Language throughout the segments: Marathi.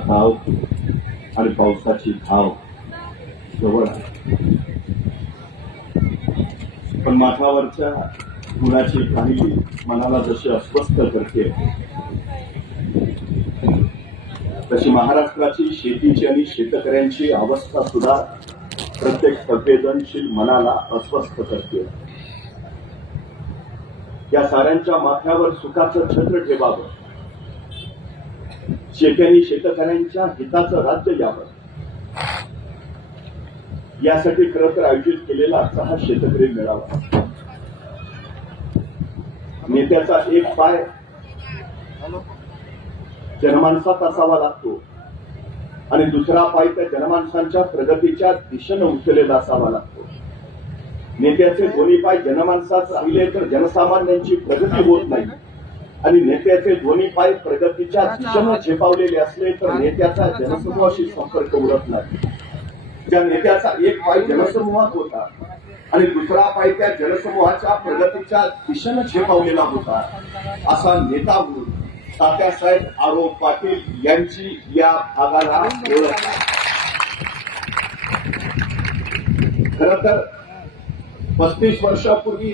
ताव आणि पावसाची धाव जवळ आहे. पण माथावरच्या गुणाची काहिली मनाला जशी अस्वस्थ करते तशी महाराष्ट्राची शेतीची आणि शेतकऱ्यांची अवस्था सुद्धा प्रत्येक संवेदनशील मनाला अस्वस्थ करते. या साऱ्यांच्या माथ्यावर सुखाचं छत्र ठेवावं, शेत्यांनी शेतकऱ्यांच्या हिताचं राज्य यावं, यासाठी खरं तर आयोजित केलेला आजचा हा शेतकरी मेळावा. नेत्याचा एक पाय जनमानसात असावा लागतो आणि दुसरा पाय त्या जनमानसांच्या प्रगतीच्या दिशेनं उचललेला असावा लागतो. नेत्याचे दोन्ही पाय जनमानसात चांगले तर जनसामान्यांची प्रगती होत नाही आणि नेत्याचे दोन्ही पाय प्रगतीच्या दिशेनं झेपावलेले असले तर नेत्याचा जनसमूहाशी संपर्क उरत नाही. ज्या नेत्याचा एक पाय जनसमूहात होता आणि दुसरा पाय त्या जनसमूहाच्या प्रगतीच्या दिशेनं झेपावलेला होता, असा नेता म्हणून तात्यासाहेब आरो पाटील यांची या भागाला ओळख आहे. खरं तर 35 वर्षापूर्वी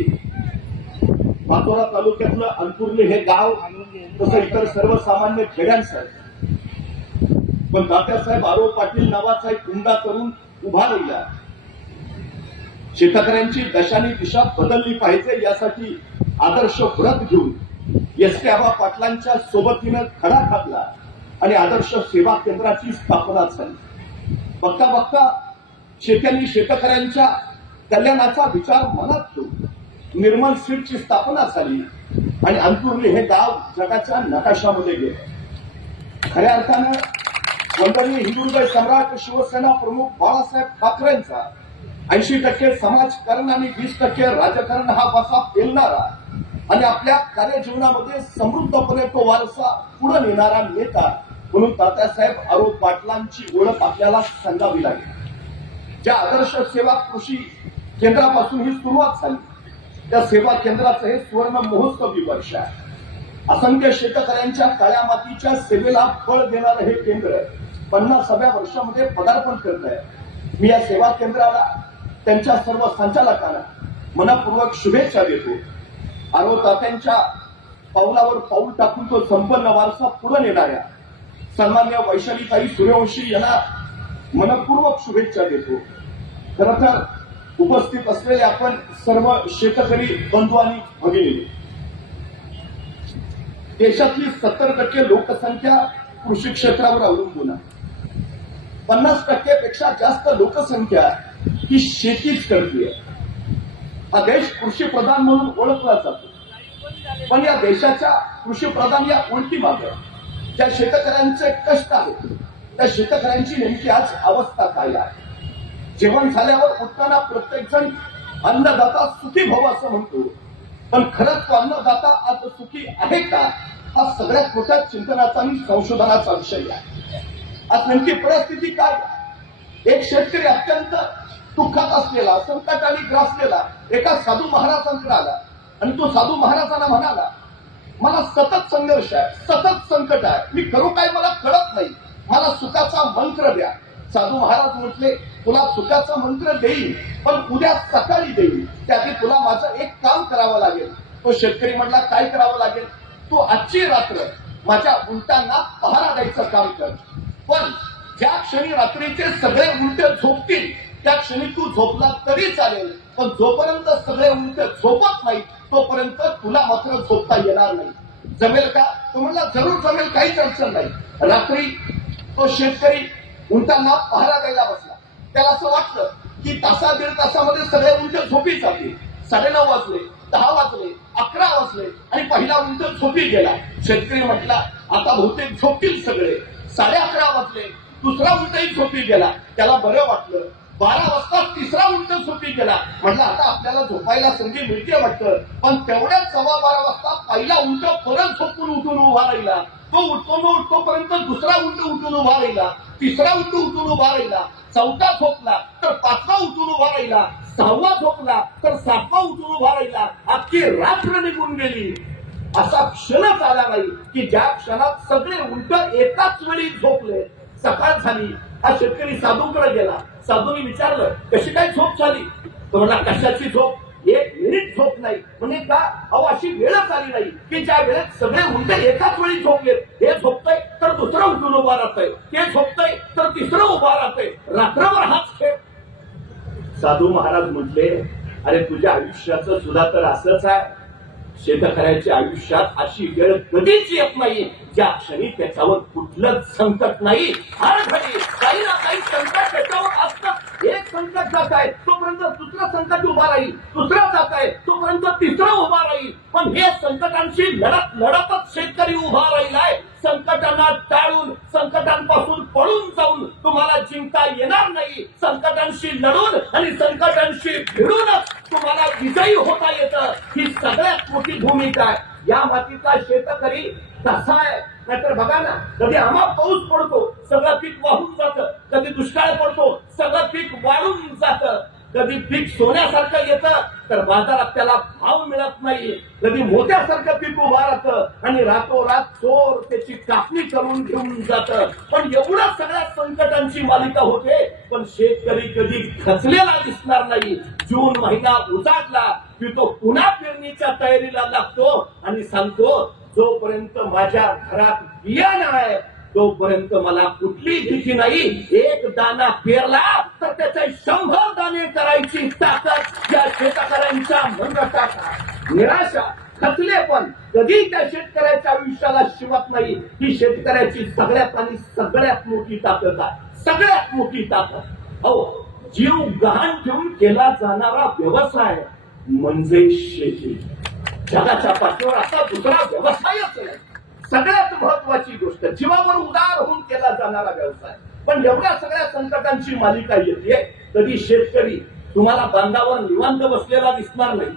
पाचोरा तालुक्यातलं अंतुर्ली हे गाव तसं इतर सर्वसामान्य खेड्यांसारखं, पण तात्यासाहेब आरो पाटील नावाचा एक हुंडा करून उभा राहिला. शेतकऱ्यांची दशानी दिशा बदलली पाहिजे यासाठी आदर्श व्रत घेऊन एस.के. आबा पाटलांच्या सोबतीनं खडा घातला आणि आदर्श सेवा केंद्राची स्थापना झाली. बघता बघता शेत्यांनी शेतकऱ्यांच्या कल्याणाचा विचार मनात ठेवून निर्मल सीडची स्थापना झाली आणि अंतुर्ली हे गाव जगाच्या नकाशामध्ये गेले. खऱ्या अर्थानं वंदनीय हिंदुहृदय सम्राट शिवसेना प्रमुख बाळासाहेब ठाकरेंचा 80% समाजकारण आणि 20% राजकारण हा वारसा पेलणारा आणि आपल्या कार्यजीवनामध्ये समृद्धपणे तो वारसा पुढे नेणारा नेता म्हणून तात्यासाहेब आरो पाटलांची ओळख आपल्याला सांगावी लागेल. ज्या आदर्श सेवा कृषी केंद्रापासून ही सुरुवात झाली, त्या सेवा केंद्राचं हे सुवर्ण महोत्सवी वर्ष आहे. असंख्य शेतकऱ्यांच्या काळ्या मातीच्या सेवेला बळ देणारं हे केंद्र 50व्या वर्षामध्ये पदार्पण करत आहे. मी या सेवा केंद्राला त्यांच्या सर्व संचालकांना मनपूर्वक शुभेच्छा देतो. आरो तात्यांच्या पावलावर पाऊल टाकून तो संपन्न वारसा पुढे नेणाऱ्या सन्मान्य वैशालीताई सूर्यवंशी यांना मनपूर्वक शुभेच्छा देतो. खरं तर उपस्थित असलेले आपण सर्व शेतकरी बंधू आणि भगिनी, देशातली 70% लोकसंख्या कृषी क्षेत्रावर अवलंबून आहे. 50% पेक्षा जास्त लोकसंख्या ही शेतीच करते. हा देश कृषी प्रधान म्हणून ओळखला जातो, पण या देशाच्या कृषी प्रधान या उलटी मागे ज्या शेतकऱ्यांचे कष्ट आहेत त्या शेतकऱ्यांची नेमकी आज अवस्था काय आहे. जेवण झाल्यावर उठताना प्रत्येक जण अन्नदाता सुखी भव असं म्हणतो, पण खरंच तो अन्नदाता आज सुखी आहे का, हा सगळ्यात मोठ्या चिंतनाचा आणि संशोधनाचा विषय आहे. आज नेमकी परिस्थिती काय. एक शेतकरी अत्यंत दुःखात असलेला, संकटाने ग्रासलेला एका साधू महाराजांकडे आला आणि तो साधू महाराजांना म्हणाला, मला सतत संघर्ष आहे, सतत संकट आहे, मी करू काय मला कळत नाही, मला सुखाचा मंत्र द्या. साधू महाराज म्हटले, तुला सुखाचा मंत्र देईल, पण उद्या सकाळी देईल, त्याआधी तुला माझं एक काम करावं लागेल. तो शेतकरी म्हटला, काय करावं लागेल. तू आजची रात्र माझ्या उलटांना पहारा द्यायचं काम कर, पण ज्या क्षणी रात्रीचे सगळे उलटे झोपतील त्या क्षणी तू झोपला तरी चालेल, पण जोपर्यंत सगळे उलटे झोपत नाही तोपर्यंत तुला मात्र झोपता येणार नाही. जमेल का. तो म्हणला, जरूर जमेल, काहीच अडचण नाही. रात्री तो शेतकरी उलटांना पहारा द्यायला बसला. त्याला असं वाटलं की तासा दीड तासामध्ये सगळे उलटे झोपी जातील. 9:30 वाजले, 10 वाजले, 11 वाजले आणि पहिला उलट झोपी गेला. शेतकरी म्हटला, आता बहुतेक झोपतील सगळे. 11:30 वाजले, दुसरा उलटही झोपी गेला. त्याला बरं वाटलं. 12 वाजता तिसरा उलट झोपी गेला. म्हटलं, आता आपल्याला झोपायला संधी मिळते वाटतं, पण तेवढ्याच 12:15 वाजता पहिला उलट परत झोपून उठून उभा राहिला. तो उठतोपर्यंत दुसरा उलट उठून उभा राहिला, तिसरा उलट उठून उभा राहिला, चौथा झोपला तर 5वा उठून उभा राहिला, 6वा झोपला तर 7वा उठून उभा राहिला. अख्खी रात्र निघून गेली. असा क्षणच आला नाही की ज्या क्षणात सगळे उलट एकाच वेळी झोपले. सकाळ झाली, हा शेतकरी साधूकडे गेला. साधूने विचारलं, कशी काय झोप झाली? तो म्हणला, कशाची झोप? 1 मिनिट झोप नाही. म्हणजे का? अहो, अशी वेळच आली नाही की ज्या वेळेत सगळे उलट एकाच वेळी झोपले. हे झोपतंय तर दुसरं उठून उभा राहतंय, ते झोपतंय तर तिसरं उभा राहतंय. रात्रभर हाच खेळ. साधू महाराज म्हटले, अरे तुझ्या आयुष्याचं सुद्धा तर असंच आहे. शेतकऱ्याच्या आयुष्यात अशी वेळ कधीच येत नाही ज्या क्षणी त्याच्यावर कुठलंच संकट नाही. हर घडी काही ना काही संकट त्याच्यावर असतं. एक संकट जात आहे तोपर्यंत दुसरं संकट उभा राहील, दुसरं जात आहे तोपर्यंत तिसरं उभा राहील. पण हे संकटांशी लढतच शेतकरी उभा राहिलाय. संकटांना टाळून, संकटांपासून पळून जाऊन तुम्हाला जिंकता येणार नाही. संकटांशी लढून आणि संकटांशी भिडूनच तुम्हाला विजयी होता येतं. ही सगळ्यात मोठी भूमिका आहे. या मातीचा शेतकरी कसा आहे? नाहीतर बघा ना, कधी आम्हा पाऊस पडतो, सगळं पीक वाहून जातं. कधी दुष्काळ पडतो, सगळं पीक वाळून जातं. कधी पीक सोन्यासारखं येतं तर बाजारात त्याला भाव मिळत नाही. कधी मोत्यासारखं पीक उभा राहतं आणि रातोरात चोर त्याची कापणी करून घेऊन जातं. पण एवढ्या सगळ्या संकटांची मालिका होते, पण शेतकरी कधी खचलेला दिसणार नाही. जून महिना उजाडला की तो पुन्हा पेरणीच्या तयारीला लागतो आणि सांगतो, जोपर्यंत माझ्या घरात बियाणं आहे तोपर्यंत मला कुठली भीती नाही. एक दाना पेरला तर त्याचे 100 दाणे करायची ताकद या शेतकऱ्यांच्या मनगटात. निराशा, खचले पण कधी त्या शेतकऱ्याच्या आयुष्याला शिवत नाही. ही शेतकऱ्याची सगळ्यात आणि सगळ्यात मोठी ताकद आहे. सगळ्यात मोठी ताकद. हो, जीव गहाण ठेवून केला जाणारा व्यवसाय म्हणजे शेती. जगाच्या पाठीवर असा दुसरा व्यवसायच नाही. सगळ्यात महत्वाची गोष्ट, जीवावर उदार होऊन केला जाणारा व्यवसाय. पण एवढ्या सगळ्या संकटांची मालिका येते, कधी शेतकरी तुम्हाला बांधावर निवांत बसलेला दिसणार नाही.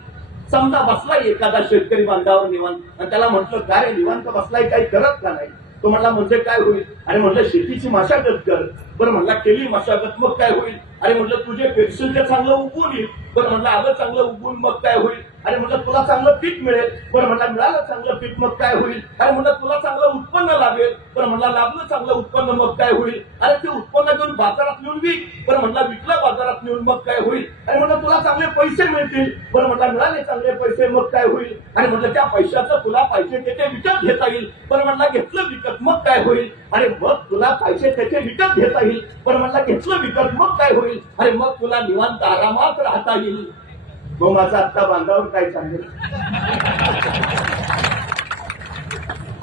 समजा बसलाय एखादा शेतकरी बांधावर निवांत, आणि त्याला म्हटलं, का रे निवांत बसलाय, काही करत का नाही? तो म्हणला, म्हणजे काय होईल? अरे म्हटलं, शेतीची मशागत कर. बरं म्हणला, केली मशागत, मग काय होईल? अरे म्हटलं, तुझे पेन्सिलचं चांगलं उगवून येईल. बरं म्हणलं, आलं चांगलं उगवून, मग काय होईल? अरे म्हटलं, तुला चांगलं पीक मिळेल. बरं म्हणला, मिळालं चांगलं पीक, मग काय होईल? अरे म्हटलं, तुला चांगलं उत्पन्न लाभेल. बरं म्हणला, लाभलं चांगलं उत्पन्न, मग काय होईल? अरे ते उत्पन्न घेऊन बाजारात नेऊन विक. बरं म्हणला, विकलं बाजारात नेऊन, मग काय होईल? अरे म्हटलं, तुला चांगले पैसे मिळतील. बरं म्हणला, मिळाले चांगले पैसे, मग काय होईल? अरे म्हटलं, त्या पैशाचं तुला पाहिजे ते विकत घेता येईल. बरं म्हणला, घेतलं विकत, मग काय होईल? अरे मग तुला पाहिजे त्याचे विकत घेता येईल. बरं म्हणला, घेतलं विकत, मग काय होईल? अरे मग तुला निवांत आरामात राहता येईल. मग माझा आत्ता बांधावर काय सांगेल?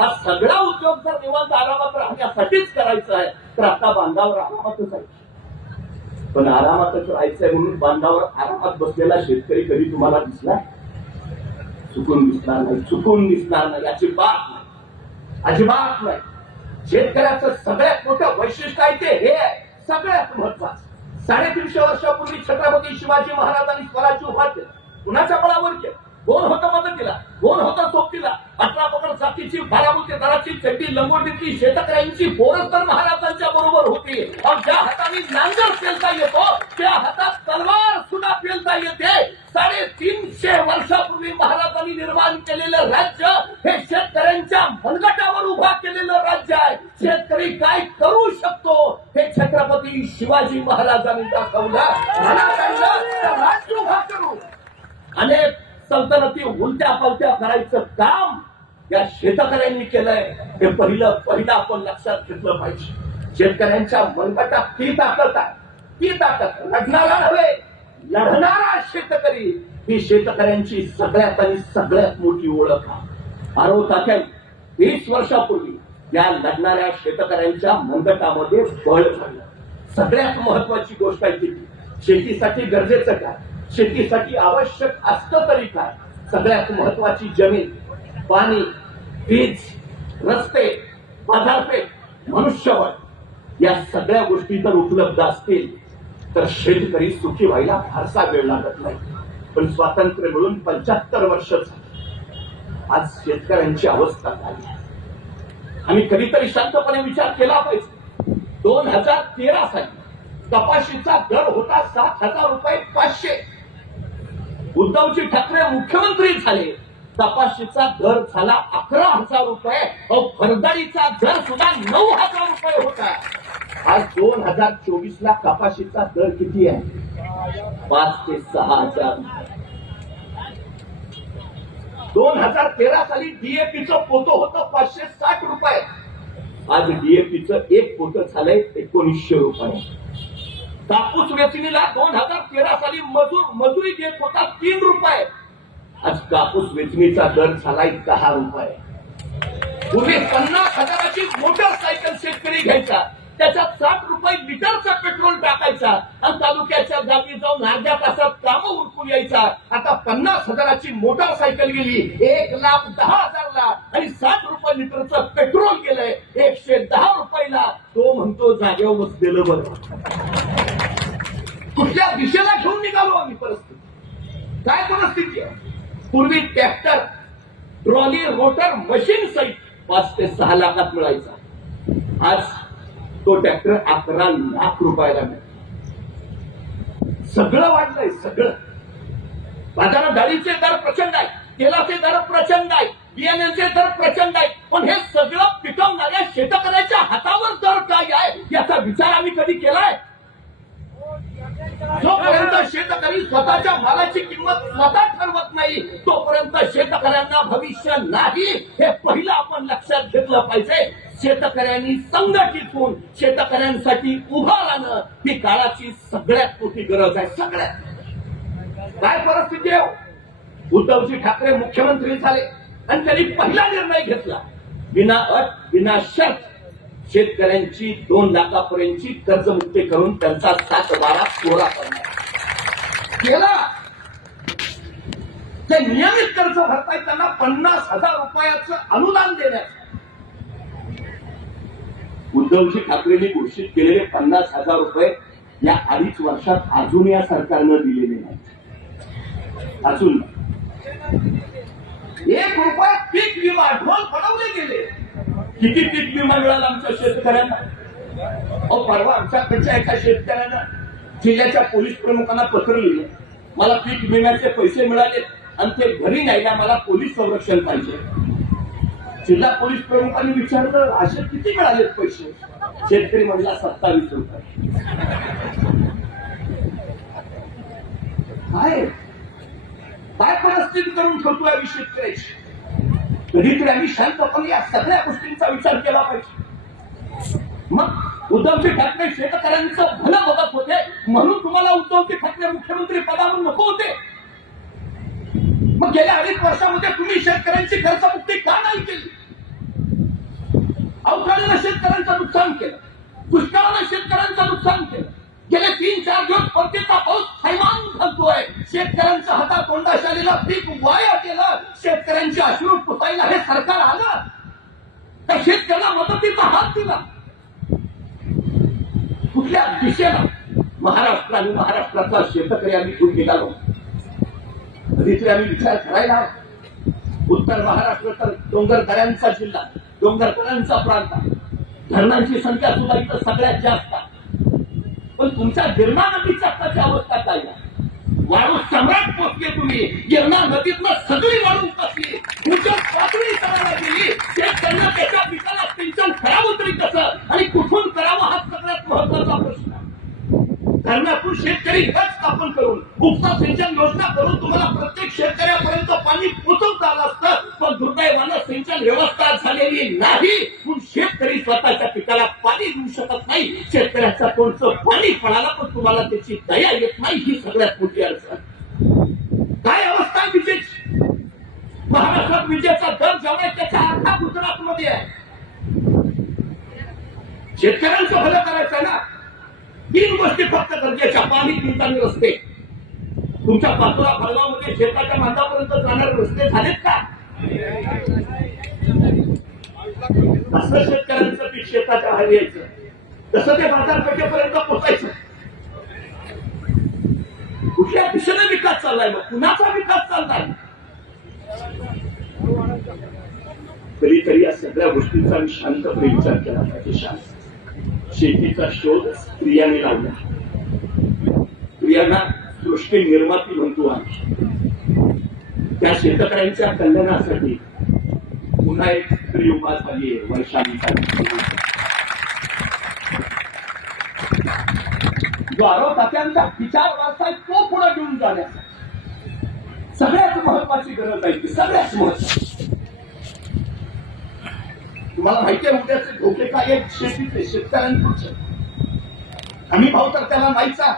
हा सगळा उद्योग जर निवांत आरामात राहण्यासाठीच करायचा आहे तर आता बांधावर आरामातच आहे. पण आरामातच राहायचंय म्हणून बांधावर आरामात बसलेला शेतकरी कधी तुम्हाला दिसला? चुकून दिसणार नाही, चुकून दिसणार नाही, अजिबात नाही, अजिबात नाही. शेतकऱ्याचं सगळ्यात मोठं वैशिष्ट्य आहे ते हे आहे, सगळ्यात महत्वाचं. 350 वर्षापूर्वी छत्रपती शिवाजी महाराजांनी स्वराज्य उभा केलं. कुणाच्या बळावर केलं? कोण होतं मदतीला? कोण होतं सोबतीला? 18 पकड जातीची, 12 दराची चड्डी लंगोटीतली शेतकऱ्यांची पोरं तर महाराजांच्या बरोबर होती. ज्या हाताने नांगर पेलता येतो त्या हातात तलवार सुद्धा पेलता येते. 350 वर्षापूर्वी महाराजांनी निर्माण केलेलं राज्य हे शेतकऱ्यांच्या मनगटावर उभा केलेलं राज्य आहे. शेतकरी काय करू शकतो हे छत्रपती शिवाजी महाराजांनी दाखवलं. राज्य उभा करू अनेक सल्तनती उलट्या पालट्या करायचं काम या शेतकऱ्यांनी केलंय. हे पहिलं आपण लक्षात घेतलं पाहिजे. शेतकऱ्यांच्या मनगटात ती ताकद आहे, ती ताकद. लढणारा नव्हे, लढणारा शेतकरी ही शेतकऱ्यांची सगळ्यात आणि सगळ्यात मोठी ओळख आहे. आरोग्यात 20 वर्षापूर्वी या लढणाऱ्या शेतकऱ्यांच्या मनगटामध्ये बळ झालं. सगळ्यात महत्वाची गोष्ट आहे ती, शेतीसाठी गरजेचं काय, शेतीसाठी आवश्यक असतं तरी काय. सगळ्यात महत्वाची जमीन, पाणी, वीज, रस्ते, बाजारपेठ, मनुष्यबळ या सगळ्या गोष्टी जर उपलब्ध असतील तर शेतकरी सुखी व्हायला फारसा वेळ लागत नाही. पण स्वातंत्र्य मिळून 75 वर्ष आज शेतकऱ्यांची अवस्था झाली. आम्ही कधीतरी शांतपणे विचार केला पाहिजे. 2013 साली कपाशीचा दर होता 7,000 रुपये 500. उद्धवजी ठाकरे मुख्यमंत्री झाले कपाशीचा दर झाला 11,000 रुपये. भरदाळीचा दर सुद्धा 9,000 रुपये होता. आज 2024 ला कपाशीचा दर किती आहे? 5 ते 6,000. 2013 साली डीएपीचं पोतं होतं 560 रुपये. आज डीएपीचं एक पोतं झालंय 1900 रुपये. कापूस वेचणीला 2013 साली मजुरी देत होता 3 रुपये. आज कापूस वेचणीचा दर झालाय 10 रुपये. पूर्वी 50,000ची मोटरसायकल शेतकरी घ्यायचा, त्याच्यात 60 रुपये लिटरचं पेट्रोल टाकायचा आणि तालुक्याच्या जागी जाऊन अर्ध्या तासात कामं उरकून यायचा. आता 50,000ची मोटरसायकल गेली 1,10,000ला आणि 60 रुपये लिटरचं पेट्रोल गेलंय 110 रुपयाला. तो म्हणतो जागेवर बसलेलं बरं. कुठल्या दिशेला घेऊन निघालो आम्ही? परिस्थिती काय परिस्थिती आहे? पूर्वी ट्रॅक्टर, ट्रॉली, रोटर, मशीन सहित 5 ते 6 लाखात मिळायचा. आज तो ट्रॅक्टर 11 लाख रुपयाला मिळतो. सगळं वाढलंय, सगळं. बाजारात डाळीचे दर प्रचंड आहे, तेलाचे दर प्रचंड आहे, बियाण्यांचे दर प्रचंड आहे. पण हे सगळं पिकवणाऱ्या शेतकऱ्याच्या हातावर दर काय आहे याचा विचार आम्ही कधी केलाय? जोपर्यंत शेतकरी स्वतःच्या मालाची किंमत स्वतः ठरवत नाही तोपर्यंत शेतकऱ्यांना भविष्य नाही, हे पहिलं आपण लक्षात घेतलं पाहिजे. शेतकऱ्यांनी संघटित होऊन शेतकऱ्यांसाठी उभा राहणं ही काळाची सगळ्यात मोठी गरज आहे. सगळ्यात काय परिस्थिती आहे? उद्धवजी ठाकरे मुख्यमंत्री झाले आणि त्यांनी पहिला निर्णय घेतला, विना अट विना शर्त शेतकऱ्यांची 2 लाखापर्यंतची कर्जमुक्ती करून त्यांचा 7/12 कोरा करणार केला. ते नियमित कर्ज भरताय त्यांना 50,000 रुपयाचं अनुदान देण्यात. उद्धवजी ठाकरेंनी घोषित केलेले 50,000 रुपये या 2.5 वर्षात अजून या सरकारनं दिलेले नाहीत. अजून 1 रुपया पीक विमा ढोल पडवले गेले. किती पीक विमा मिळाला आमच्या शेतकऱ्यांना? परवा आमच्याकडच्या एका शेतकऱ्यानं जिल्ह्याच्या पोलीस प्रमुखांना पत्र लिहिलं, मला पीक विम्याचे पैसे मिळाले आणि ते घरी न्यायला मला पोलीस संरक्षण पाहिजे. जिल्हा पोलीस प्रमुखांनी विचारलं, असे किती मिळालेत पैसे? शेतकरी म्हणला 27 रुपये. काय परिस्थिती करून ठेवतोय आम्ही शेतकऱ्याची? कधीतरी आम्ही शांतपणे या सगळ्या गोष्टींचा विचार केला पाहिजे. मग उद्धवजी ठाकरे शेतकऱ्यांचं भलं बघत होते म्हणून तुम्हाला उद्धवजी ठाकरे मुख्यमंत्री पदावर नको होते? मग गेल्या 2.5 वर्षामध्ये तुम्ही शेतकऱ्यांची कर्जमुक्ती का नाही केली? अवकाळीनं शेतकऱ्यांचं नुकसान केलं, दुष्काळानं शेतकऱ्यांचं नुकसान केलं. गेले 3-4 दिवस परतीचा पाऊस थैमान घालतोय. शेतकऱ्यांच्या हातात तोंडाशी आलेला पीक वाया केलं. शेतकऱ्यांची अश्रू पुसायला हे सरकार आलं तर शेतकऱ्याला मदतीचा हात दिला. कुठल्या दिशेला महाराष्ट्र आणि महाराष्ट्राचा शेतकरी आम्ही घेऊन निघालो? कधीतरी आम्ही विचार करायला. उत्तर महाराष्ट्र तर डोंगरदऱ्यांचा जिल्हा, डोंगरदऱ्यांचा प्रांत, धरणांची संख्या सुद्धा इथं सगळ्यात जास्त. पण तुमच्या गिरणा नदीच्या आताची अवस्था काय आहे? वाळू सम्राट पोचले तुम्ही. गिरणा नदीतनं सगळी वाळू उपसली, तुमच्या पातळी करायला गेली. त्यांना त्याच्या पिकाला सिंचन करावं तरी कसं आणि कुठून करावं हा सगळ्यात महत्वाचा प्रश्न. धरणातून शेतकरी गट स्थापन करून उपसा सिंचन योजना करून तुम्हाला प्रत्येक शेतकऱ्यापर्यंत पाणी पोहोचवता आलं असतं. पण दुर्दैवानं सिंचन व्यवस्था झालेली नाही. शेतकरी स्वतःच्या पिकाला पाणी देऊ शकत नाही. शेतकऱ्याच्या तोंडचं पाणी पडाला पण तुम्हाला त्याची दया येत नाही. ही सगळ्यात मोठी अडचण. काय अवस्था आहे विजेची? महाराष्ट्रात विजेचा दर जेवढा त्याच्या अर्धा गुजरातमध्ये आहे. शेतकऱ्यांचं भलं करायचं ना. 3 गोष्टी फक्त गरजेच्या: पाणी, वीज आणि रस्ते. तुमच्या पाचोळा फळगावमध्ये शेताच्या मांडापर्यंत जाणारे रस्ते झालेत का? असं शेतकऱ्यांचं पीक शेताच्या बाहेर यायचं, तसं ते बाजारपेठेपर्यंत पोहोचायचं. कुठल्या दिशेने विकास चाललाय? मग कुणाचा विकास चाललाय? कधीतरी या सगळ्या गोष्टींचा मी शांतपणे विचार केला पाहिजे. शेतीचा शोध स्त्रियांनी लावला. स्त्रियांना दृष्टी निर्माती म्हणतो आम्ही. त्या शेतकऱ्यांच्या कल्याणासाठी पुन्हा एक स्त्री उभा झाली आहे, वैशालीसाठी. जो तात्यांचा विचार वारसा आहे तो पुढे घेऊन जाण्यासाठी सगळ्यात महत्वाची गरज आहे ती, सगळ्यात महत्वाची. तुम्हाला माहिती आहे उद्याचे धोके काय आहेत शेतीचे, शेतकऱ्यांपुढचे. हमी भाव तर त्याला नाहीचा.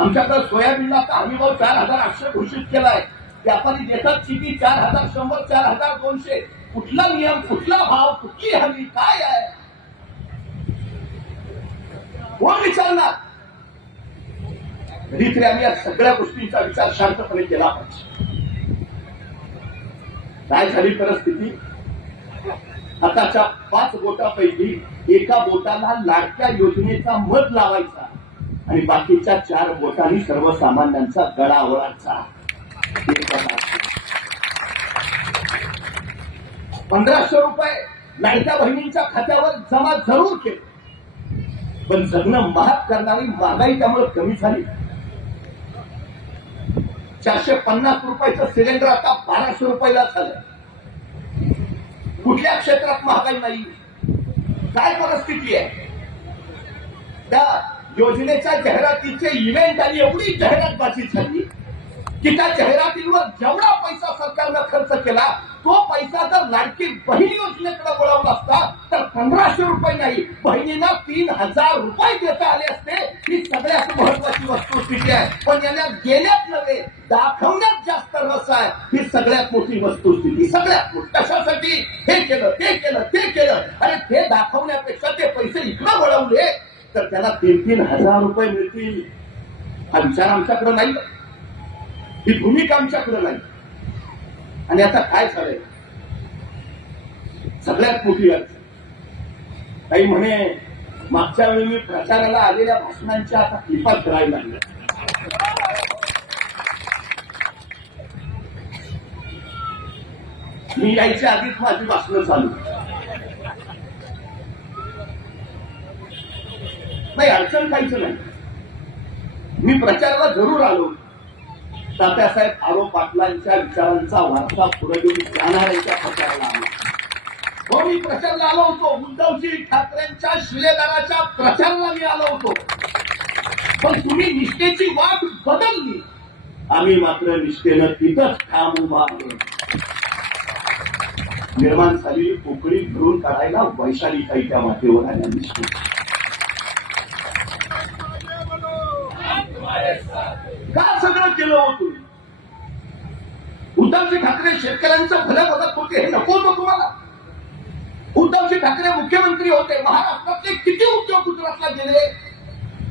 आमच्याकडे सोयाबीनला तर हमी भाव 4,800 घोषित केलाय. व्यापारी देतात किती? 4,100, 4,200. कुठला नियम, कुठला भाव, कुठली हमी, काय आहे कोण विचारणार? तरी आम्ही या सगळ्या गोष्टींचा विचार शांतपणे केला पाहिजे. काय झाली परिस्थिती? हाताच्या 5 बोटापैकी एका बोटाला लाडक्या योजनेचा मध लावायचा आणि बाकीच्या 4 बोटांनी सर्वसामान्यांचा गळा ओळायचा. 1,500 रुपये लाडक्या बहिणींच्या खात्यावर जमा जरूर केले, पण जगणं महाग करणारी महागाई त्यामुळे कमी झाली. 450 रुपयाचं सिलेंडर आता 1,200 रुपयाला झालं. कुठल्या क्षेत्रात महागाई नाही? काय परिस्थिती आहे? त्या योजनेच्या जाहिरातीचे इव्हेंट आणि एवढी जाहिरातबाजी झाली की त्या जाहिरातींवर जेवढा पैसा सरकारनं खर्च केला तो पैसा जर लाडकी बहीण योजनेकडे वळवला असता तर 1,500 रुपये नाही, बहिणींना 3,000 रुपये देता आले असते. ही सगळ्यात महत्वाची वस्तुस्थिती आहे. पण यांना गेल्यात नव्हे, दाखवण्यात जास्त रस आहे. ही सगळ्यात मोठी वस्तुस्थिती. सगळ्यात मोठी. कशासाठी? हे केलं, ते केलं, ते केलं. अरे ते दाखवण्यापेक्षा ते पैसे इकडे वळवले तर त्याला 3,000 रुपये मिळतील. हा विचार आमच्याकडे नाही, ही भूमिका आमच्याकडे नाही. आणि आता काय झालंय? सगळ्यात मोठी अडचण काही म्हणे मागच्या वेळी मी प्रचाराला आलेल्या भाषणांच्या आता क्लिपात करायला लागल्या. मी यायच्या आधीच माझी भाषणं चालू. नाही, अडचण काहीच नाही. मी प्रचाराला जरूर आलो. तात्यासाहेब आरो पाटलांच्या विचारांचा वारसा पुढे घेऊन जाणाऱ्यांच्या प्रचाराला आलो. हो, मी प्रचाराला आलो होतो. उद्धवजी ठाकरेंच्या शिलेदाराच्या प्रचाराला मी आलो होतो. पण तुम्ही निष्ठेची वाट बदलली. आम्ही मात्र निष्ठेनं तिथंच ठाम उभा आहे. निर्माण झालेली पोकळी भरून काढायला वैशाली ताई त्या मातेवर आल्या. निष्ठे का सगळं केलं होतं? उद्धवजी ठाकरे शेतकऱ्यांचं भलं बघत होते, हे नको होतं तुम्हाला? उद्धवजी ठाकरे मुख्यमंत्री होते. महाराष्ट्रातले किती उद्योग गुजरातला गेले?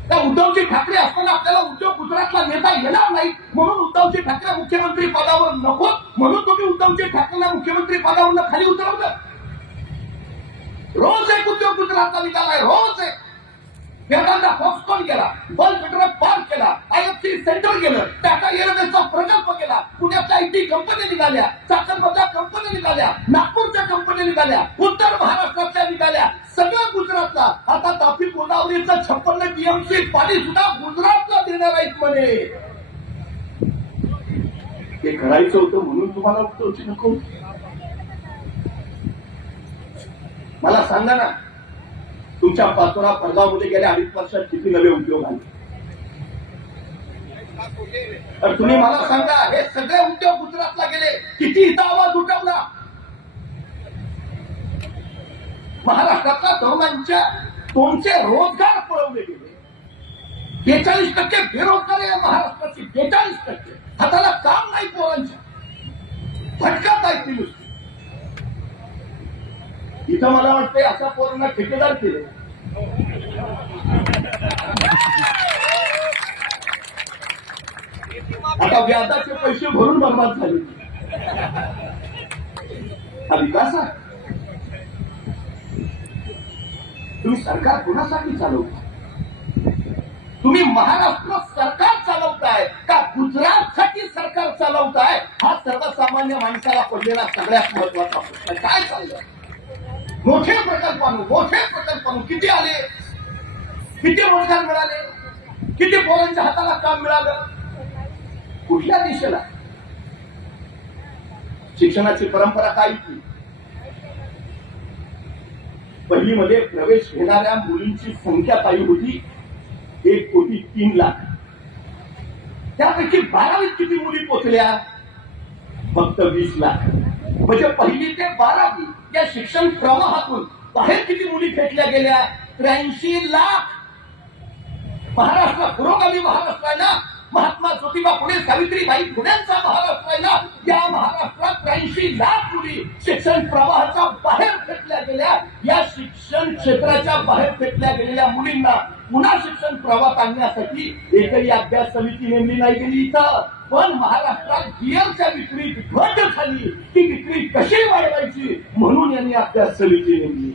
त्या उद्धवजी ठाकरे असताना आपल्याला उद्योग गुजरातला नेता येणार नाही म्हणून उद्धवजी ठाकरे मुख्यमंत्री पदावर नको म्हणून तुम्ही उद्धवजी ठाकरेंना मुख्यमंत्री पदावरून खाली उतरवलं. रोज एक उद्योग गुजरातला निघालाय, रोज एक. वेदांता फॉक्सकॉन केला, वर्ल्ड पेट्रोल पार्क केला, IFC सेंटर केलं, टाटा एअरवेजचा प्रकल्प केला, पुण्याच्या IT कंपन्या निघाल्या, चाकणमधल्या कंपन्या निघाल्या, नागपूरच्या कंपन्या निघाल्या, उत्तर महाराष्ट्रातल्या निघाल्या, सगळं गुजरातला. आता तापी गोदावरीचं 56 TMC पाणी सुद्धा गुजरातला देणार आहेत म्हणे. ते करायचं होतं म्हणून तुम्हाला उद्धवची नको. मला सांगा ना, तुमच्या पाचोरा परगावमध्ये गेल्या 2.5 वर्षात किती नवे उद्योग आले? तर तुम्ही मला सांगा, हे सगळे उद्योग गुजरातला गेले, किती इथं आवाज उठवला? महाराष्ट्रातल्या तरुणांच्या तोंडचे रोजगार पळवले गेले. 42% बेरोजगारी आहे महाराष्ट्राची. 42%. हाताला काम नाही पोरांच्या. भटकत आहे ती नुसती. इथं मला वाटतंय अशा पोरांना ठेकेदार केले. आता व्याजाचे पैसे भरून बर्बाद झाले. हा विकास आहे? तुम्ही सरकार कोणासाठी चालवता? तुम्ही महाराष्ट्र सरकार चालवताय का गुजरातसाठी सरकार चालवताय? हा सर्वसामान्य माणसाला पडलेला सगळ्यात महत्वाचा प्रश्न. काय चाललंय? मोठे प्रकल्प किती आले? किती रोजगार मिळाले? किती पोरांच्या हाताला काम मिळालं? कुठल्या दिशेला? शिक्षणाची परंपरा काय होती? पहिलीमध्ये प्रवेश घेणाऱ्या मुलींची संख्या काय होती? 1,03,00,000. त्यापैकी 12वीत किती मुली पोचल्या? फक्त 20,00,000. म्हणजे पहिली ते 12वी या शिक्षण प्रवाहातून बाहेर किती मुली फेकल्या गेल्या? 83,00,000. महाराष्ट्र पुरोगामी महाराष्ट्र आहे ना, महात्मा ज्योतिबा फुले सावित्रीबाई फुल्यांचा महाराष्ट्र आहे ना, या महाराष्ट्रात 83,00,000 मुली शिक्षण प्रवाहाच्या बाहेर फेकल्या गेल्या. या शिक्षण क्षेत्राच्या बाहेर फेकल्या गेलेल्या मुलींना पुन्हा शिक्षण प्रवाहात आणण्यासाठी एकही अभ्यास समिती नेमली नाही गेली इथं. पण महाराष्ट्रात बियरच्या विक्रीत घट झाली, ती विक्री कशी वाढवायची म्हणून यांनी अभ्यास समिती नेमली.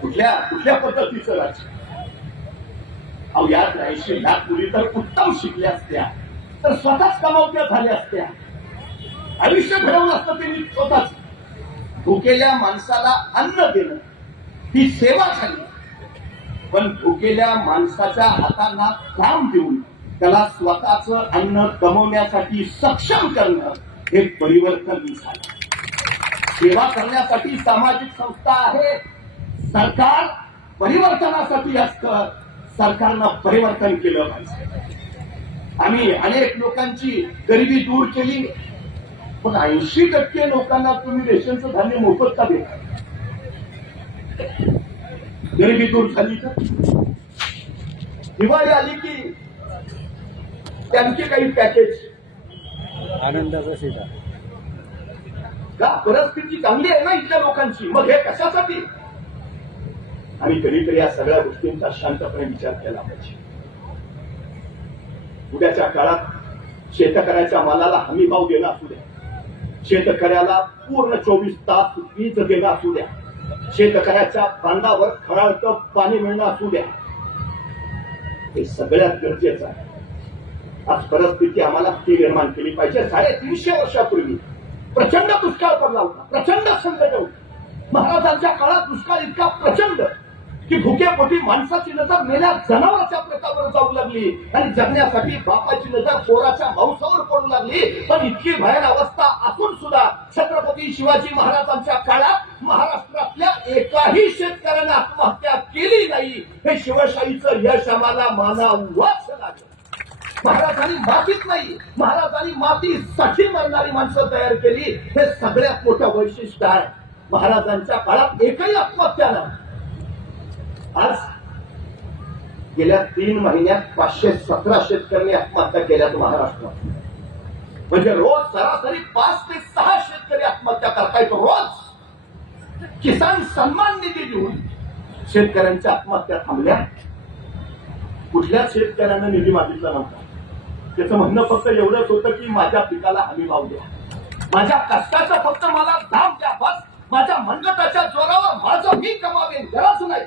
कुठल्या पद्धतीचं राज्य? अहो या 83,00,000 मुली तर उत्तम शिकल्या असत्या तर स्वतःच कमावत्या झाल्या असत्या, आयुष्य घडवलं असतं त्यांनी स्वतःच. भुकेल्या माणसाला अन्न देणं ही सेवा झाली, पण भुकेल्या माणसाच्या हातांना काम देऊन त्याला स्वतःच अन्न कमवण्यासाठी सक्षम करणं हे परिवर्तन झालं. सेवा करण्यासाठी सामाजिक संस्था आहे, सरकार परिवर्तनासाठी असतं. सरकारनं परिवर्तन केलं पाहिजे. आम्ही अनेक लोकांची गरिबी दूर केली, पण 80% लोकांना तुम्ही रेशनचं धान्य मोफत का देता? गरिबी दूर झाली तर दिवाळी आली की त्यांचे काही पॅकेज आनंदाचा सीता का? परिस्थिती चांगली आहे ना इथल्या लोकांची, मग हे कशासाठी? आणि कधीतरी या सगळ्या गोष्टींचा शांतपणे विचार केला पाहिजे. उद्याच्या काळात शेतकऱ्याच्या मालाला हमी भाव देणं असू द्या, शेतकऱ्याला पूर्ण 24 तास वीज देणं असू द्या, शेतकऱ्याच्या बांधावर खळाळतं पाणी मिळणं असू द्या, हे सगळ्यात गरजेचं आहे. आज परिस्थिती आम्हाला ती निर्माण केली पाहिजे. 350 वर्षापूर्वी प्रचंड दुष्काळ पडला होता, प्रचंड संकट होती. महाराजांच्या काळात दुष्काळ इतका प्रचंड की भुकेपोटी माणसाची नजर मेल्या जनावराच्या प्रतावर जाऊ लागली आणि जगण्यासाठी बापाची नजर पोराच्या मांसावर पडू लागली. पण इतकी भयान अवस्था असून सुद्धा छत्रपती शिवाजी महाराजांच्या काळात महाराष्ट्रातल्या एकाही शेतकऱ्याने आत्महत्या केली नाही. हे शिवशाहीचं यश आम्हाला मानावंच लागलं. महाराजांनी मातीत नाही, महाराजांनी मातीसाठी मरणारी माणसं तयार केली. हे सगळ्यात मोठं वैशिष्ट्य आहे. महाराजांच्या काळात एकही आत्महत्या नाही. आज गेल्या 3 महिन्यात 517 शेतकऱ्यांनी आत्महत्या केल्यात महाराष्ट्रात. म्हणजे रोज सरासरी 5 ते 6 शेतकरी आत्महत्या करतायत रोज. किसान सन्मान निधी देऊन शेतकऱ्यांच्या आत्महत्या थांबल्या. कुठल्याच शेतकऱ्यांना निधी मागितला नव्हता. त्याचं म्हणणं फक्त एवढंच होतं की माझ्या पिकाला हमी भाव द्या, माझ्या कष्टाचा फक्त मला दाम द्या, बस माझ्या मनगटाच्या जोरावर माझं मी कमावेन, गरज नाही.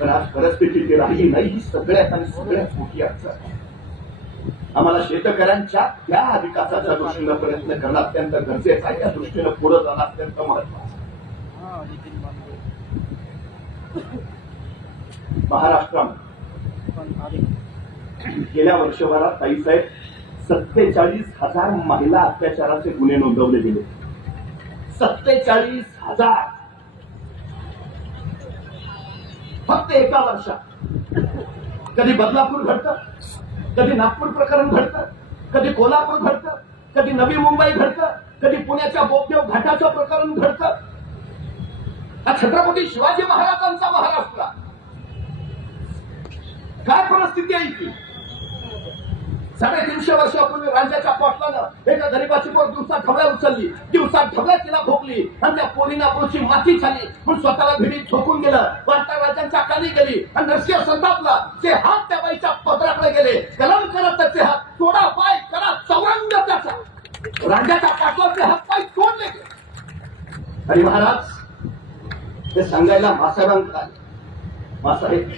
पण आज परिस्थिती ती राहिली नाही. ही सगळ्यात आणि सगळ्यात मोठी अडचण आहे. आम्हाला शेतकऱ्यांच्या त्या विकासाच्या दृष्टीनं प्रयत्न करणं अत्यंत गरजेचं आहे. या दृष्टीनं पुढे जाणं अत्यंत महत्वाचं. महाराष्ट्रामध्ये गेल्या वर्षभरात ताईसाहेब 47,000 महिला अत्याचाराचे गुन्हे नोंदवले गेले. 47,000 फक्त एका वर्षात. कधी बदलापूर घडतं, कधी नागपूर प्रकरण घडतं, कधी कोल्हापूर घडतं, कधी नवी मुंबई घडतं, कधी पुण्याच्या बोपदेव घाटाचं प्रकरण घडतं. हा छत्रपती शिवाजी महाराजांचा महाराष्ट्र. काय परिस्थिती आहे की 350 वर्षापूर्वी राज्याच्या पाटलानं एका गरीबाची पोर दिवसात ढवळ्या उचलली, दिवसात ढवळ्या तिला भोगली आणि त्या पोरीना पोरची माती झाली म्हणून स्वतःला भिडीत झोपून गेलं. वार्ता राजांच्या कानी गेली आणि नरसिंह संतापला. ते हात त्या बाईच्या पदराकडे गेले. कलम करत त्याचे हात, तोडा पाय करा चौरंग त्याचा. राजाच्या पाटलाचे हात पाय तोडले गेले. आणि महाराज ते सांगायला मासाहेबांकडे आले. मासाहेब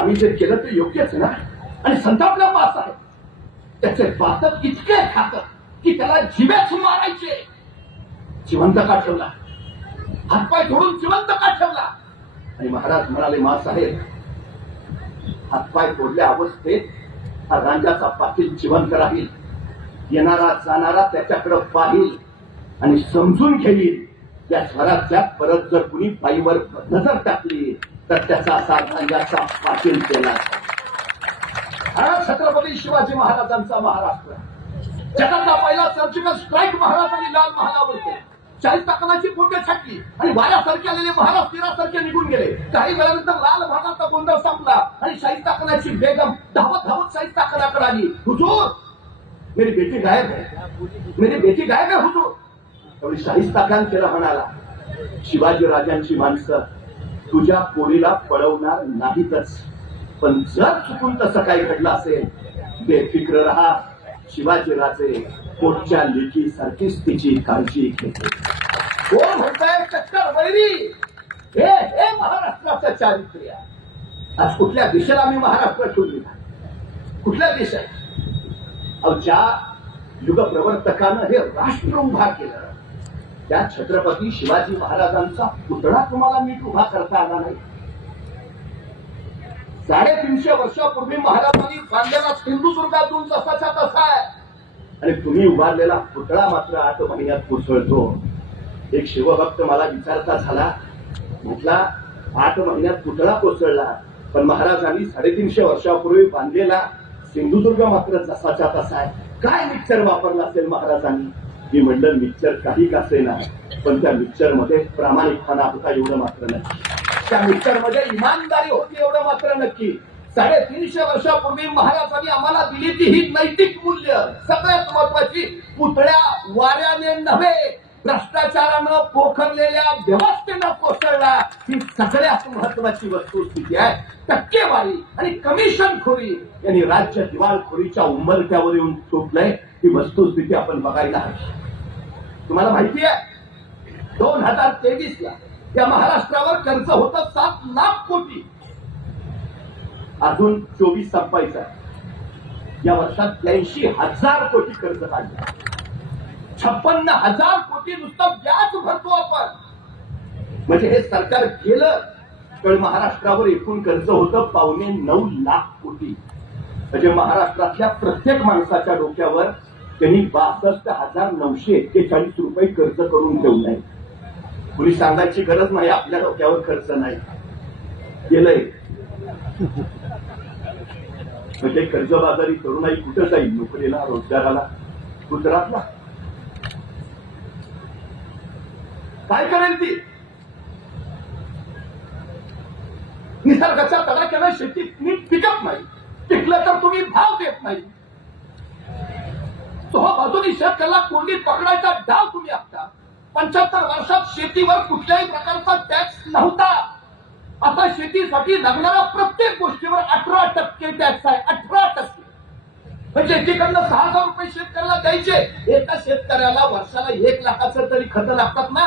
आम्ही जे केलं ते योग्यच ना. आणि संतापला मासाहेब त्याचे बातक इतके खातात की त्याला जिवेच मारायचे. जिवंत का ठेवला, हातपाय तोडून जिवंत का ठेवला. आणि महाराज म्हणाले, मासाहेब हातपाय तोडल्या अवस्थेत हा रांजाचा पाटील जिवंत राहील. येणारा जाणारा त्याच्याकडे पाहिल आणि समजून घेईल. या स्वराज्यात परत जर कुणी बाईवर नजर टाकली तर त्याचा असा रांजाचा पाटील केला. हा छत्रपती शिवाजी महाराजांचा महाराष्ट्र. जगातला पहिला सर्जिकल स्ट्राईक महाराजांनी लाल महालावर केला. 40 ताकदाची बोटे छाटली आणि वाऱ्यासारखे आलेले महाराज तीरासारखे निघून गेले. काही वेळानंतर लाल भागाचा गोंधळ संपला आणि शाहिस्ता खानाची बेगम धावत धावत शाहिस्ता खानाकडे आली. हुजूर, मेरी बेटी गायब है, मेरी बेटी गायब है हुजूर. त्यावेळी शाहिस्ता खान केला म्हणाला, शिवाजी राजांची माणसं तुझ्या पोरीला पळवणार नाहीतच, पण जर चुकून तसं काही घडलं असेल बेफिक्र राहा. शिवाजी राजे पोटच्या लेकी सारखीच तिची काळजी घेते. कोण म्हणताय चक्कर वैरी? हे महाराष्ट्राचं चारित्र्य. आज कुठल्या दिशेला आम्ही महाराष्ट्र ठेवली? कुठल्या दिशेला? ज्या युग प्रवर्तकानं हे राष्ट्र उभा केलं त्या छत्रपती शिवाजी महाराजांचा पुतळा तुम्हाला नीट उभा करता आला नाही. 350 वर्षापूर्वी महाराजांनी बांधलेला सिंधुदुर्ग अजून तसाच्या तसा आहे आणि तुम्ही उभारलेला पुतळा मात्र 8 महिन्यात कोसळतो. एक शिवभक्त मला विचारता झाला, म्हटला 8 महिन्यात पुतळा कोसळला पण महाराजांनी 350 वर्षापूर्वी बांधलेला सिंधुदुर्ग मात्र जसाच्या तसा आहे. काय मिक्सर वापरला असेल महाराजांनी? मी म्हणलं मिक्सर काही असेना पण त्या मिक्सर मध्ये प्रामाणिकपणा होता एवढं मात्र नक्की. त्या मिक्सर मध्ये इमानदारी होती एवढं मात्र नक्की. 350 वर्षापूर्वी महाराजांनी आम्हाला दिली ती ही नैतिक मूल्य सगळ्यात महत्वाची. पुतळ्या वाऱ्याने नव्हे भ्रष्टाचारानं पोखरलेल्या व्यवस्थेनं कोसळला ही सगळ्यात महत्वाची वस्तुस्थिती आहे. टक्केवारी आणि कमिशनखोरी यांनी राज्य दिवाळखोरीच्या उंबरठ्यावर येऊन चोपलंय. ही वस्तुस्थिती आपण बघायला हवी. तुम्हाला माहिती आहे 2023 ला या महाराष्ट्रावर कर्ज होतं 7 लाख कोटी. अजून 24 संपायचं. या वर्षात 83,000 कोटी कर्ज काढलं. 56,000 कोटी नुसतं व्याज भरतो आपण. म्हणजे हे सरकार गेलं तर महाराष्ट्रावर एकूण कर्ज होतं 8.25 लाख कोटी. म्हणजे महाराष्ट्रातल्या प्रत्येक माणसाच्या डोक्यावर त्यांनी 62,941 रुपये कर्ज करून ठेवलंय. कुणी सांगायची गरज नाही आपल्या डोक्यावर खर्च नाही गेलंय. म्हणजे कर्जबाजारी तरुणाई कुठं जाईल? नोकरीला, रोजगाराला, गुजरातला काय करेल ती? निसर्गाच्या तडाख्यानं शेतीत नीट पिकत नाही. पिकलं तर तुम्ही भाव देत नाही. तो बाजूनी शेतकऱ्याला कोंडीत पकडायचा डाव तुम्ही आखता. 75 वर्षात शेतीवर कुठल्याही प्रकारचा टॅक्स नव्हता. आता शेतीसाठी लागणाऱ्या प्रत्येक गोष्टीवर 18% टॅक्स आहे. 18%. म्हणजे एकीकडनं 6,000 रुपये शेतकऱ्याला द्यायचे. एका शेतकऱ्याला वर्षाला 1 लाखाचं तरी खतं लागतात ना.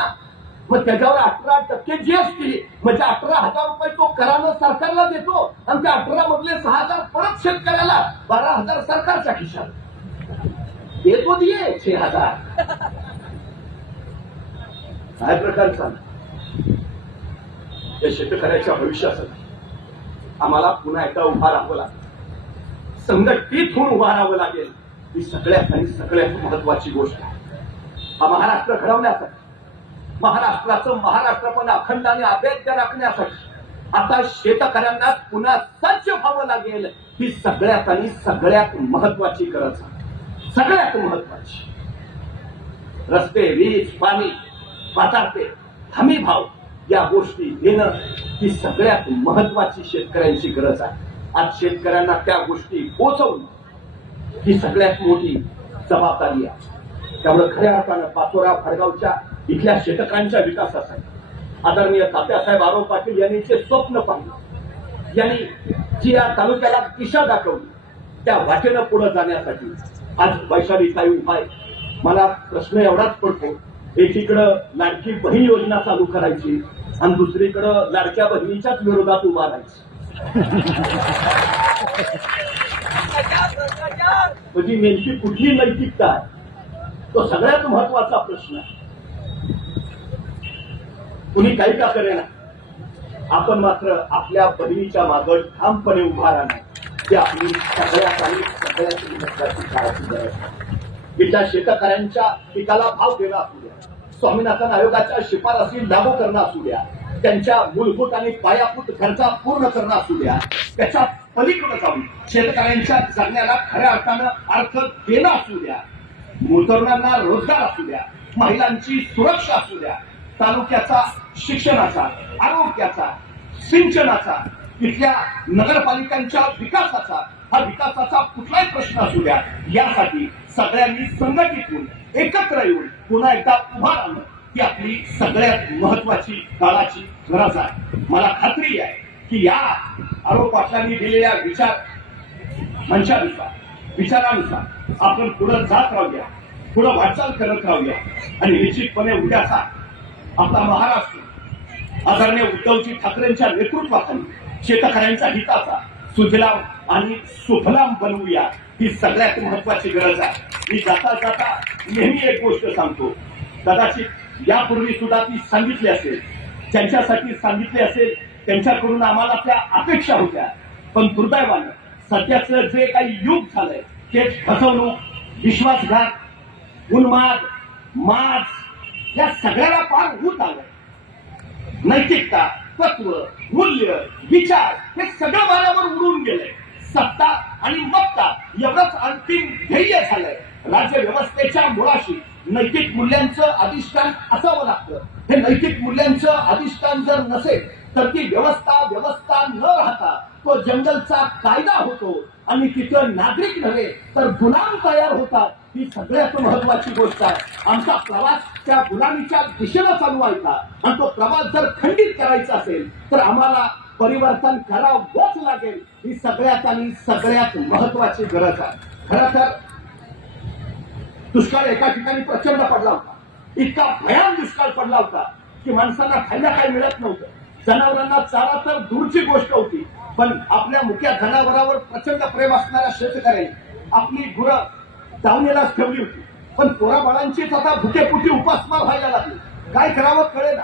मग त्याच्यावर 18% जीएसटी म्हणजे 18,000 रुपये तो करानं सरकारला देतो आणि त्या 18 मधले 6,000 परत शेतकऱ्याला, 12,000 सरकारच्या खिशात देतो. दिये 6,000. काय प्रकार चालला? या शेतकऱ्याच्या भविष्यासाठी आम्हाला पुन्हा एकदा उभा राहावं लागेल. संघटित होऊन उभा राहावं लागेल. ही सगळ्यात आणि सगळ्यात महत्वाची गोष्ट आहे. हा महाराष्ट्र घडवण्यासाठी, महाराष्ट्राचं महाराष्ट्रपण अखंड आणि अभेद्य राखण्यासाठी आता शेतकऱ्यांना पुन्हा सज्ज व्हावं लागेल. ही सगळ्यात आणि सगळ्यात महत्वाची गरज आहे. सगळ्यात महत्वाची. रस्ते, वीज, पाणी, बाजारपेठ, हमी भाव या गोष्टी देणं ही सगळ्यात महत्वाची शेतकऱ्यांची गरज आहे. आज शेतकऱ्यांना त्या गोष्टी पोहोचवणं ही सगळ्यात मोठी जबाबदारी आहे. त्यामुळे खऱ्या अर्थानं पाचोरा फडगावच्या इथल्या शेतकऱ्यांच्या विकासासाठी आदरणीय तात्यासाहेब आरोह पाटील यांनी जे स्वप्न पाहिलं, यांनी जी या तालुक्याला दिशा दाखवली, त्या वाटेनं पुढे जाण्यासाठी आज वैशालीताई उपाय. मला प्रश्न एवढाच पडतो, एकीकडं लाडकी बहीण योजना चालू करायची आणि दुसरीकडं लाडक्या बहिणीच्याच विरोधात उभा राहायची. म्हणजे नेमकी कुठली नैतिकता आहे? तो सगळ्यात महत्वाचा प्रश्न आहे. कुणी काही का करेना, आपण मात्र आपल्या बहिणीच्या मागे ठामपणे उभा राहणार. ती आपली सगळ्यात आणि सगळ्यात महत्वाची काळाची गरज आहे. इथल्या शेतकऱ्यांच्या पिकाला भाव देणं असू द्या, स्वामीनाथन आयोगाच्या शिफारसी लागू करणं असू द्या, त्यांच्या मूलभूत आणि पायाभूत गरजा पूर्ण करणं असू द्या, त्याच्या पलीकडे जाऊन शेतकऱ्यांच्या जगण्याला खऱ्या अर्थानं अर्थ देणं असू द्या, तरुणांना रोजगार असू द्या, महिलांची सुरक्षा असू द्या, तालुक्याचा शिक्षणाचा, आरोग्याचा, सिंचनाचा, इथल्या नगरपालिकांच्या विकासाचा, हा विकासाचा कुठलाही प्रश्न असू द्या, यासाठी सगळ्यांनी संघटित होऊन एकत्र येऊन पुन्हा एकदा उभा राहणं ही आपली सगळ्यात महत्वाची काळाची गरज आहे. मला खात्री आहे की या आरोप पाटलांनी दिलेल्या विचारानुसार आपण पुढे जात राहूया, पुढे वाटचाल करत राहूया आणि निश्चितपणे उद्याचा आपला महाराष्ट्र आदरणीय उद्धवजी ठाकरेंच्या नेतृत्वाखाली शेतकऱ्यांच्या हिताचा सुजलाम आणि सुफलाम बनवूया, ही सगळ्यात महत्वाची गरज आहे. मी जाता जाता नेहमी एक गोष्ट सांगतो, कदाचित यापूर्वी सुद्धा ती सांगितली असेल, ज्यांच्यासाठी सांगितली असेल त्यांच्याकडून आम्हाला त्या अपेक्षा होत्या, पण दुर्दैवानं सध्याचं जे काही युग झालंय ते फसवणूक, विश्वासघात, उन्माद, माज या सगळ्याला पार होत आलंय. नैतिकता, तत्व, मूल्य, विचार हे सगळं वाऱ्यावर उडून गेलंय. सत्ता आणि मत्ता एवढंच अंतिम ध्येय झालंय. राज्य व्यवस्थेच्या मुळाशी नैतिक मूल्यांचं अधिष्ठान असावं लागतं. हे नैतिक मूल्यांचं अधिष्ठान जर नसेल तर ती व्यवस्था न राहता तो जंगलचा कायदा होतो आणि तिथं नागरिक नव्हे तर गुलाम तयार होतात. ही सगळ्यात महत्वाची गोष्ट आहे. आमचा प्रवास त्या गुलामीच्या दिशेला चालू व्हायचा आणि तो प्रवास जर खंडित करायचा असेल तर आम्हाला परिवर्तन करावंच लागेल. ही सगळ्यात आणि सगळ्यात महत्वाची गरज आहे. खरं तर दुष्काळ एका ठिकाणी प्रचंड पडला होता. इतका भयान दुष्काळ पडला होता की माणसांना खायला काही मिळत नव्हतं. जनावरांना चारा तर दूरची गोष्ट होती, पण आपल्या मुख्या जनावरांवर प्रचंड प्रेम असणाऱ्या शेतकऱ्यांनी आपली गुरं दावणीलाच ठेवली होती. पण पोराबाळांचीच आता भुकेपुटी उपासमार व्हायला लागली. काय करावं कळेना.